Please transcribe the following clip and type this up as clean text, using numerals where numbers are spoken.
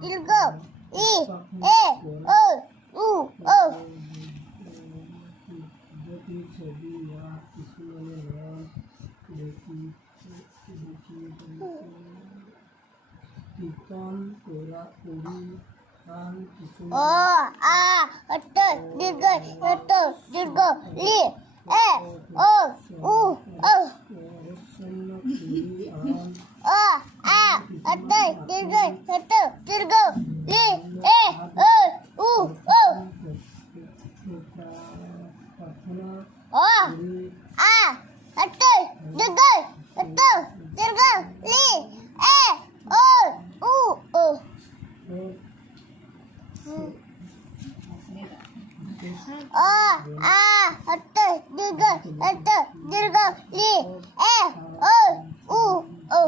दीर्घ इ ए ओ उ ओ ছবি বা কিছুমানে নাম কীর্তন করা করি গান ओ आ दीर्घ दीर्घ লি এ ও উ ও রসন্ন করি আন ओ आ दीर्घ दीर्घ লি এ ও উ ও প্রার্থনা ओ করি आ दीर्घ दीर्घ লি এ ও উ ও ओ आ दीर्घ दीर्घ লি এ ও উ ও